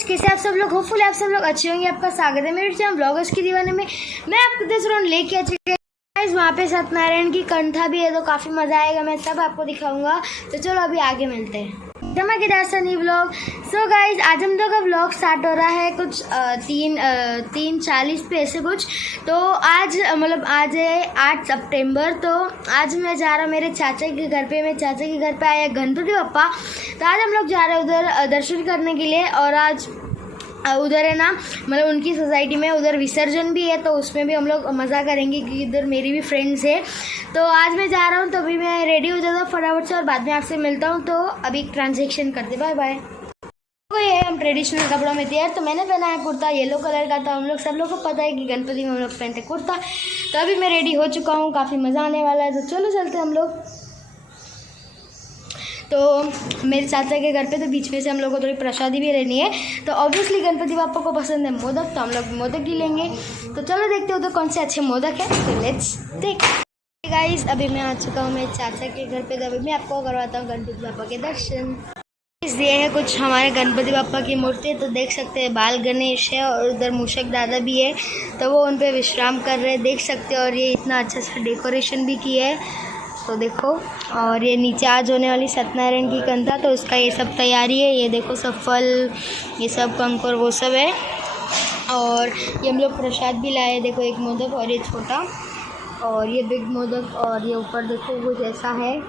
Guys, कैसे आप सब लोग? होपफुली आप सब लोग अच्छे होंगे। आपका स्वागत है मेरे चैनल ब्लॉगर्स की दीवाने में। मैं आपको 10 राउंड लेके आ चुके गाइस। वहाँ पे सत्यनारायण की कंठा भी है तो काफ़ी मज़ा आएगा। मैं सब आपको दिखाऊंगा। तो चलो अभी आगे मिलते हैं। धमाकेदार सा न्यू व्लॉग। सो गाइस, आज हम लोग का व्लॉग स्टार्ट हो रहा है कुछ 3:40 पे ऐसे कुछ। तो आज मतलब आज है 8 सितंबर। तो आज मैं जा रहा हूँ मेरे चाचा के घर पे। मेरे चाचा के घर पे आया गणपति बप्पा। तो आज हम लोग जा रहे हैं उधर दर्शन करने के लिए। और आज उधर है ना, मतलब उनकी सोसाइटी में उधर विसर्जन भी है तो उसमें भी हम लोग मज़ा करेंगे क्योंकि इधर मेरी भी फ्रेंड्स है। तो आज मैं जा रहा हूँ, तो अभी मैं रेडी हो जाता हूँ फटाफट से और बाद में आपसे मिलता हूँ। तो अभी ट्रांजेक्शन करते, बाय बाय। तो ये हम ट्रेडिशनल कपड़ों में तैयार। तो मैंने पहना है कुर्ता येलो कलर का। तो हम लोग सब लोग को पता है कि गणपति में हम लोग पहनते कुर्ता। तो अभी मैं रेडी हो चुका हूँ, काफ़ी मज़ा आने वाला है। तो चलो चलते हम लोग। तो मेरे चाचा के घर पे तो बीच में से हम लोग को थोड़ी प्रसादी भी लेनी है। तो ऑब्वियसली गणपति बापा को पसंद है मोदक, तो हम लोग मोदक ही लेंगे। तो चलो देखते हो तो कौन से अच्छे मोदक है। तो लेट्स देख गाइस, अभी मैं आ चुका हूँ मेरे चाचा के घर पे। तो अभी मैं आपको करवाता हूँ गणपति बापा के दर्शन। ये है कुछ हमारे गणपति बापा की मूर्ति। तो देख सकते हैं बाल गणेश है और उधर मूषक दादा भी है। तो वो उन पर विश्राम कर रहे हैं, देख सकते हो। और ये इतना अच्छा सा डेकोरेशन भी किया है, तो देखो। और ये नीचे आज होने वाली सत्यनारायण की कंधा, तो उसका ये सब तैयारी है। ये देखो सब फल, ये सब कंकर वो सब है। और ये हम लोग प्रसाद भी लाए, देखो एक मोदक और ये छोटा और ये बिग मोदक। और ये ऊपर देखो कुछ ऐसा है।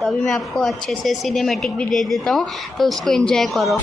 तो अभी मैं आपको अच्छे से सिनेमैटिक भी दे देता हूँ, तो उसको एंजॉय करो।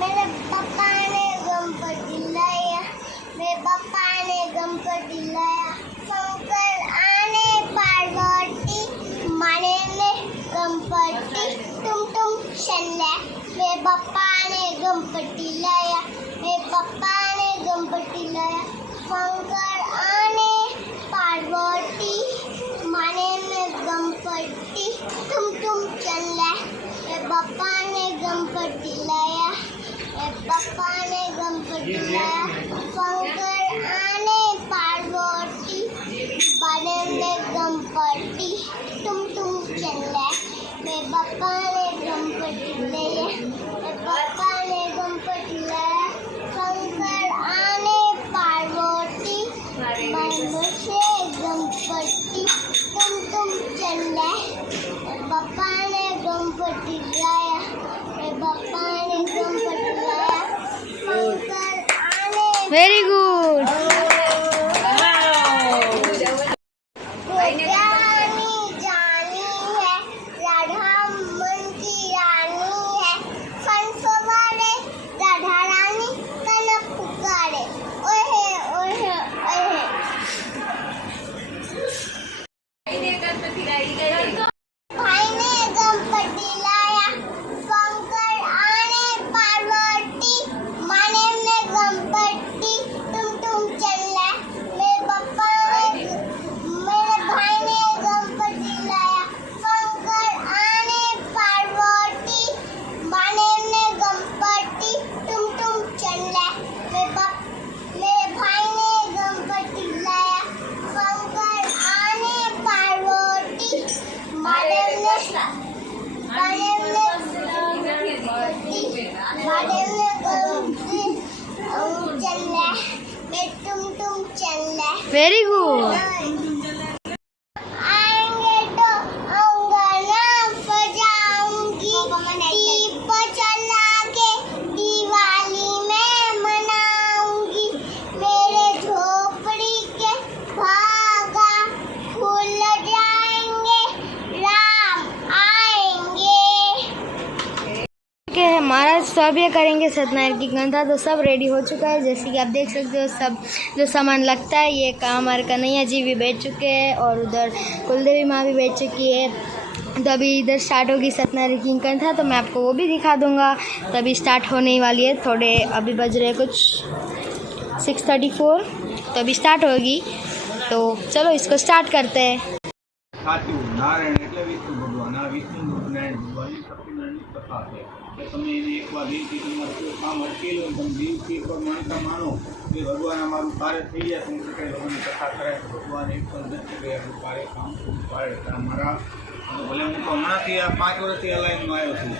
मेरे पप्पा ने गणपति लाया, मेरे पप्पा ने गणपति लाया। शंकर आने पार्वती माने में गणपति तुम चले। मेरे पप्पा ने गणपति लाया, मेरे पप्पा ने गणपति लाया। शंकर आने पार्वती माने में गणपति तुम चले। मेरे पप्पा ने गणपति लाया, मेरे पप्पा ने गणपति लाया। शंकर आने पार्वती मन से गणपति तुम चले। मेरे पप्पा ने गणपति लाया, मेरे पप्पा ने गणपति लाया। शंकर आने वेरी गुड। आएंगे तो अंगना सजाऊंगी, दीप जला के दिवाली में मनाऊंगी, मेरे झोपड़ी के भागा खुल जाएंगे, राम आएंगे। के महाराज सब ये करेंगे सत्यनारायण की गंधा। तो सब रेडी हो चुका है, जैसे कि आप देख सकते हो। सब जो सामान लगता है ये काम हमारे कन्हैया जी भी बैठ चुके हैं और उधर कुलदेवी माँ भी बैठ चुकी है। तो अभी इधर स्टार्ट होगी सत्यनारायण की कथा, तो मैं आपको वो भी दिखा दूंगा। तो अभी स्टार्ट होने ही वाली है, थोड़े अभी बज रहे कुछ 6:34, तो अभी स्टार्ट होगी। तो चलो इसको स्टार्ट करते हैं। સાચું નારાયણ એટલે વિષ્ણુ ભગવાન. આ વિષ્ણુ નારાયણ ભગવાનની સત્યનારાયણની કથા છે. કે તમે એને એકવાર દિલથી તમારું કોઈ કામ અટકેલું હોય, તમે દિલથી એકવાર માનતા માનો કે ભગવાન અમારું કાર્ય થઈ જાય, તો હું કંઈ ભગવાનની કથા કરાય, ભગવાન એક પણ નથી કે આપણું કાર્ય કામ પૂરું પાડે. અમારા ભલે હું તો હમણાંથી આ 5 વર્ષથી આ લાઈનમાં આવ્યો છું.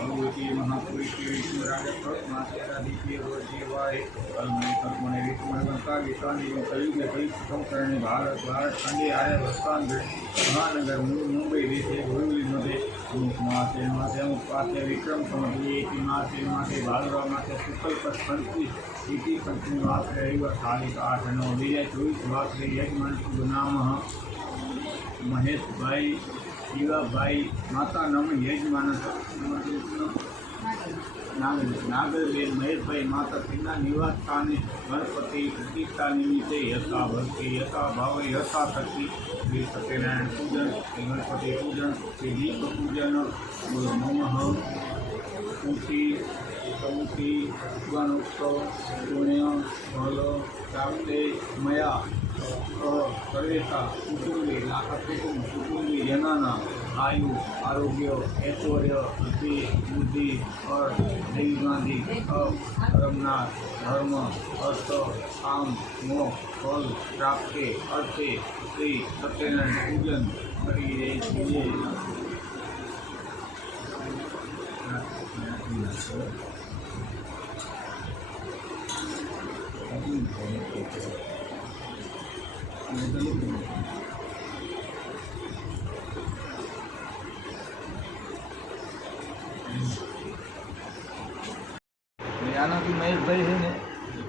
ભગવતી મહાપુરુષી વિષ્ણુ રાજા પ્રમાદિત્ય રોજીવાય કલ્મણી કલ્પણે વિષ્ણુકા વિશ્વાની કયુગે કયું કરણે ભારત ખંડે આર્ય વસ્તાન મહાનગર મુંબઈ દેશે ગોવિંદ મધ્ય માસે માસે અમુક પાસે વિક્રમ સમજીએ કે માસે ભાદરવા માસે શુક્લ પક્ષ 25 ઇતિ પંચમી વાસ રવિવાર તારીખ 8 9 2024 વાસ યજમાન શુભ નામ મહેશભાઈ શિવાભાઈ માતા નમ યજમાન નાગરબેન મહેશભાઈ માતા પિતા નિવાસ સ્થાને ગણપતિ પ્રતિષ્ઠા નિમિત્તે યથા ભક્તિ યથા ભાવ યથા શક્તિ શ્રી સત્યનારાયણ પૂજન શ્રી ગણપતિ પૂજન શ્રી દીપ પૂજન નમઃ તુલસી ચૌથી ગણોત્સવ પુણ્ય ફલ પ્રાપ્તે મયા સર્વેશા કુટુંબી લાખ કુટુંબી જનાના आयु आरोग्य ऐश्वर्य बुद्धि बुद्धि और दैवादि धर्मनाथ धर्म अर्थ काम मोक्ष फल प्राप्ति अर्थे श्री सत्यनारायण पूजन કરી છીએ. આનાથી મહેશભાઈ છે ને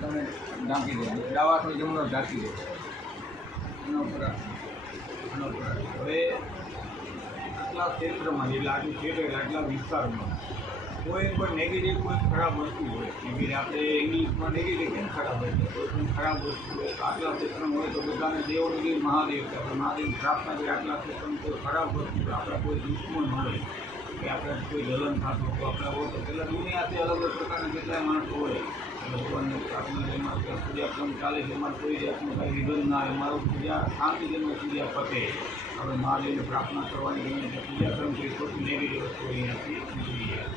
તમે ઢાંકી દો, ડાવાનો જમણો ઢાંકી દો. હવે આટલા ક્ષેત્રમાં એટલે આટલું ક્ષેત્ર આટલા વિસ્તારમાં કોઈ પણ નેગેટિવ કોઈ ખરાબ વસ્તુ હોય, એટલે આપણે ઇંગ્લિશમાં નેગેટિવ કેમ ખરાબ હોય, કોઈ પણ ખરાબ વસ્તુ હોય આટલા ક્ષેત્રમાં હોય તો બધાને દેવોનું જે મહાદેવ છે, આપણે મહાદેવની પ્રાર્થના કરીએ. આટલા ક્ષેત્રમાં કોઈ ખરાબ વસ્તુ આપણે કોઈ દુશ્મન હોય કે આપણે કોઈ જલન થતું તો આપણે હોય તો પહેલાં દુનિયાથી અલગ અલગ પ્રકારના કેટલાય માણસો હોય. ભગવાનની પ્રાર્થના એમાં પૂજાક્રમ ચાલે છે, એમાં કોઈ જાતનું કાંઈ વિઘન ના આવે, મારું પૂજા શાંતિજનક પૂજા પતે. આપણે મહાદેવની પ્રાર્થના કરવાની ગમે છે, પૂજાક્રમ કોઈ ખોટી નેગેટિવ વસ્તુ અહીંયાથી નીકળી જાય.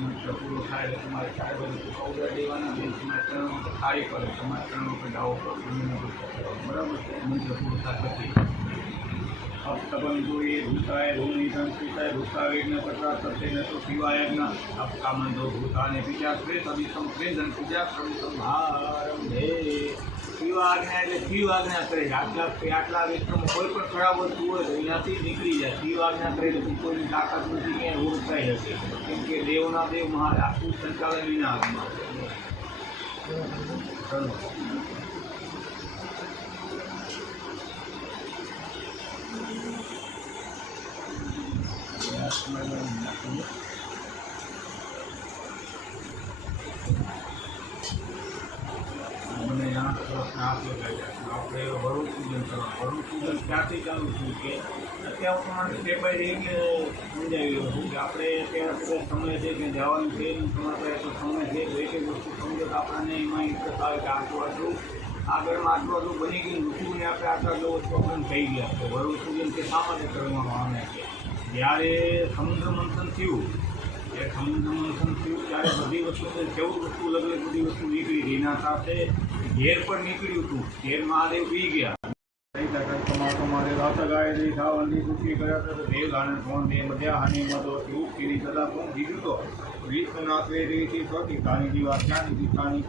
મંત્ર પૂરો થાય એટલે તમારે ચારે બાજુ કૌડા દેવાના બેન તમારે ચરણો તો ખારી પડે, તમારે ચરણો પર ડાવો કરો, બરાબર છે. મંત્ર પૂરો થાય પછી અપતબંધુએ ભૂતાય ભૂમિ સંસ્કૃતાય ભૂતાવેજ્ઞ કટા સત્યન તો શિવાયજ્ઞ અપકામંધો ભૂતાને બીજા શ્રેત અભિસમ પ્રેંધન પૂજા પ્રભુસમ આરંભે. શિવાજ્ઞા એટલે શિવાજ્ઞા કરે છે. આટલા વિશ્વમાં કોઈ પણ ખરાબ વસ્તુ હોય તો અહીંયાથી નીકળી જાય. શિવાજ્ઞા કરે તો કોઈની તાકાત નથી ક્યાંય ઓળખાઈ શકે, કેમ કે દેવના દેવ મહારાજ આખું સંચાલન વિના હાથમાં. મને આ શ્રાપ લગાવ્યા. આપણે વરુ પૂજન કરવા. વરુ પૂજન ક્યાંથી ચાલુ થયું કે અત્યારે હું તમારે સ્ટેપ બાય સ્ટેપ સમજાવી રહ્યો છું કે આપણે અત્યારે સમય છે કે જવાનું છે, તમારે તો સમય છે તો એક વસ્તુ સમજો તો આપણને એમાં ઇન્ટરેસ્ટ આવે કે આટલું આગળમાં આટલું બની ગયું ઋતુને આપણે આટલા જો વસ્તુ આપણને થઈ ગયા છે. વરુ પૂજન તે શા માટે કરવામાં આવે છે? જ્યારે સમુદ્ર મંથન થયું ત્યારે બધી વસ્તુ 14 વસ્તુ અલગ અલગ બધી વસ્તુ નીકળી ગઈ. એના સાથે ઝેર પણ નીકળ્યું હતું. ઝેર મહાદેવ પી ગયા. તમારે રાત ગાય દઈ થાવંદી દુઃખી કર્યા તો દેવ ગાને કોણ દે બધા હાની મદો એવું કીધી સદા કોણ દીધું તો વિશ્વનાથ વેદથી સ્વતી કાની દીવા ક્યાંની દીખાની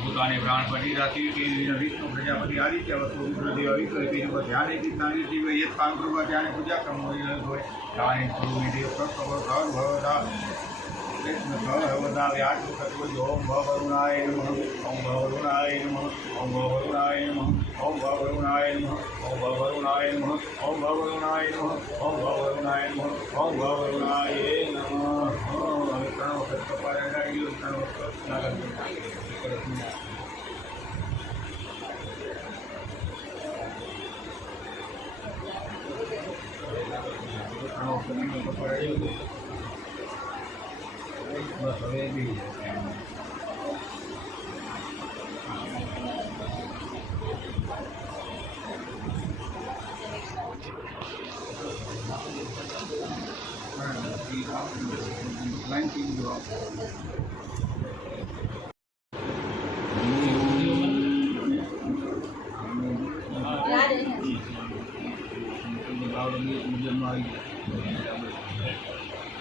ભૂતાને પ્રાણ પતિરાથી કે વિષ્ણુ પ્રજાપતિ આદિત્ય વસ્તુ રુદ્રદેવ વિક્રય તેની પર ધ્યાન એથી સ્થાનિક જીવ એ કામ કરવા ધ્યાને પૂજા કર્મ હોય ધ્યાને સ્વરૂપે દેવ પ્રકબર ઘર ભવતા કૃષ્ણ ભવતા વ્યાસ સત્વ ઓમ ભવરુણાય નમઃ ઓમ ભવરુણાય નમઃ ઓમ ભવરુણાય નમઃ ઓમ ભવરુણાય નમઃ ઓમ ભવરુણાય નમઃ ઓમ ભવરુણાય નમઃ ઓમ ભવરુણાય નમઃ ઓમ ભવરુણાય નમઃ ત્રણ વખત કપાળ અડાડી ત્રણ વખત લાગત બસ હવે બી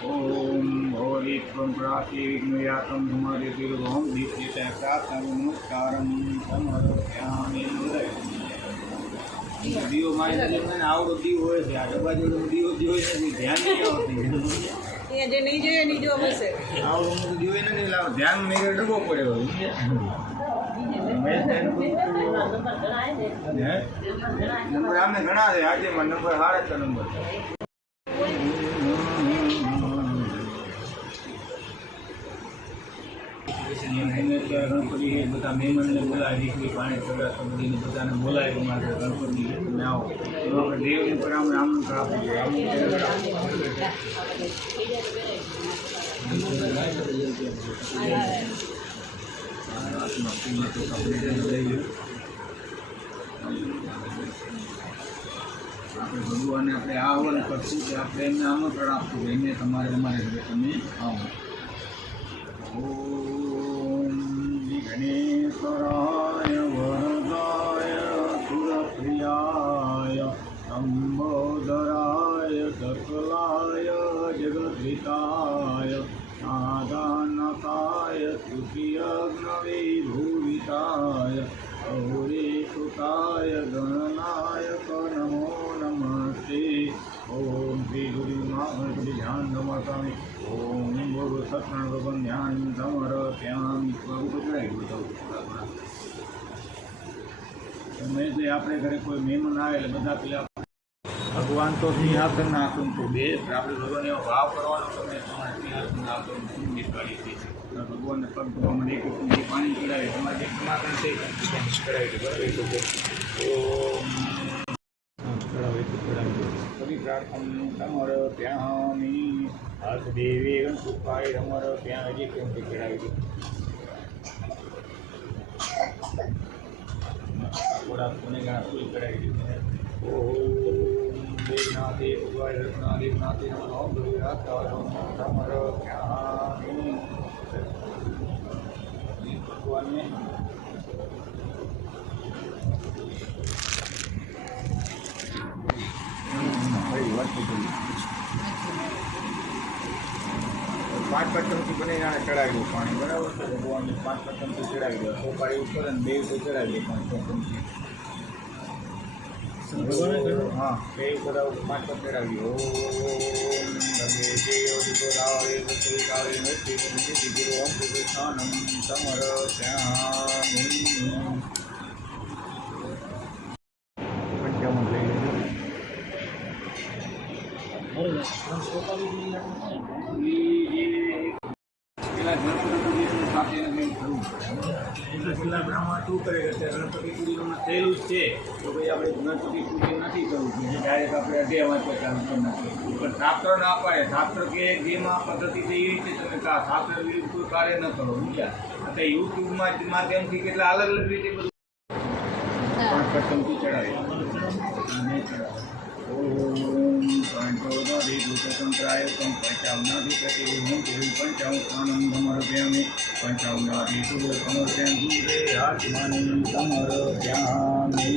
ओम भवदीत्वं प्राचे विघ्नयातं धूमरेतिर्वहं दीप्येतसात्संनमस्कारं समर्पयामि દીવો મારી મને આવડો દીવો હોય છે આજુબાજુ દીવો જોઈ નથી ધ્યાન નહીં આવતું એ જે નહીં જોઈએ નહીં જોવા મળશે આવડો હું જોઈ નથી લાવ ધ્યાન મેં ડૂબો પડ્યો નંબર આમને ઘણા છે આજે મને નંબર 8 નંબર ગણપતિ બધા મહેમાનને બોલાય દીકરી પાણી સગા સંબંધીને બધાને બોલાય કે મારે ગણપતિ તમે આવો આપણે દેવની પર આમ આમંત્રણ આપવું આપણે ભગવાનને આપણે આહ્વાન કરશું કે આપણે એમને આમંત્રણ આપવું એને તમારે અમારે ઘરે તમે આવો गणेश्वराय वरदाय सुरप्रियाय लंबोदराय सकलाय जगद्धिताय नादानताय तृतीयग्नविभूषिताय गौरीसुताय गणनायक नमो नमस्ते ओम श्री गुरु गणपति ध्यान समर्पयामि ओम गुरु सत्संग भगवान ध्यान समर्पयामि તમે જે આપણે ઘરે કોઈ મહેમાન આવે એટલે બધા પેલા ભગવાન તો સિંહાસન આસન તો બે આપણે ભગવાન એવો ભાવ કરવાનો તમે તમારે સિંહાસન આસન નીકળી છે ભગવાનને પગ ધોવા મને એક કુંડી પાણી ચડાવી તમારે એક સમાધાન છે ચડાવી દે બરાબર ઓમ સમર્પયામિ હસ્તદેવી ગણપુપાય સમર્પયામિ હજી કેમથી ચડાવી દે થોડા કોને ઘણા ફૂલ ચડાવી દીધું ઓમ દેવનાથે ભગવાય રત્નાદેવનાથે નમઃ ગુરુરાત સમર્પયામિ ભગવાનને પાંચ પચમથી બને જાણે ચડાવી દો પાણી બરાબર છે ભગવાનને 5 પચમથી ચડાવી દો સોપારી ઉપર અને 2 તો ચડાવી દો 5 પચમથી हाँ कई बड़ा 5 पत्ते चढ़ावी ओम नमे देव दिगोरावे गुरुकावे नृत्य गुरु ओम गुरुस्थानम समर्पयामि पंचामृत ले પેલા બ્રાહ્મણ શું કરે કે ગણપતિ પૂરીમાં થયેલું જ છે તો ભાઈ આપણે ગણપતિ પૂરી નથી કરવું જોઈએ ડાયરેક્ટ આપણે અઢે વાંચો ચાલુ કરી નાખીએ પણ શાસ્ત્ર ના પાડે શાસ્ત્ર કે જેમાં પદ્ધતિ છે એવી રીતે તમે શાસ્ત્ર વિરુદ્ધ કોઈ કાર્ય ન કરો સમજ્યા અત્યારે યુટ્યુબમાં માધ્યમથી કેટલા અલગ અલગ રીતે બધું પચમથી ચડાવે નહીં ચડાવે ઓમ पंचौदाधिभूततंत्राय पंचावनाधिपति पंचावनानं समर्पयामि पंचावनाधिभूत समर्पयामि आत्मानं समर्पयामि